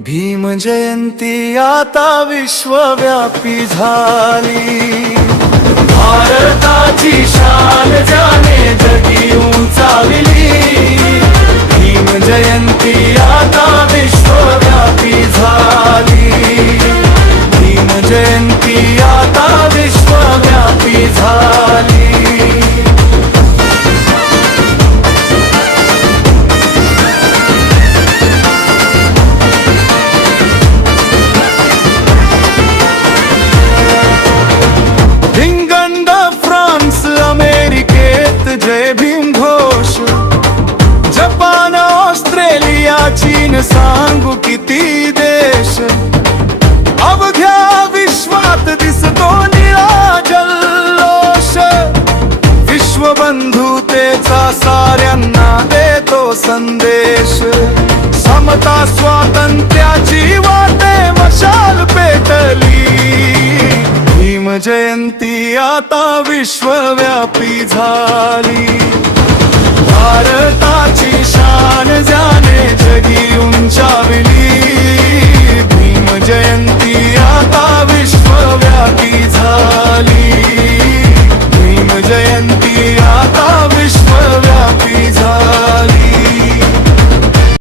भीम जयंती आता विश्वव्यापी झाली। भारताची शान ज्याने जगी उंचावली। भीम जयंती आता विश्वव्यापी झाली। भीम जयंती आता विश्वव्यापी झाली। इंग्लंड, फ्रान्स, अमेरिकेत जय भीम घोष। जपान, ऑस्ट्रेलिया, चीन सांगू किती देश। अवघ्या विश्वात दिसतो निळा जल्लोष। विश्वबंधुतेचा साऱ्यांना देतो संदेश। समता स्वातंत्र्याची वाटे मशाल पेटली। भीम जयंती आता विश्वव्यापी झाली। भारताची शान ज्याने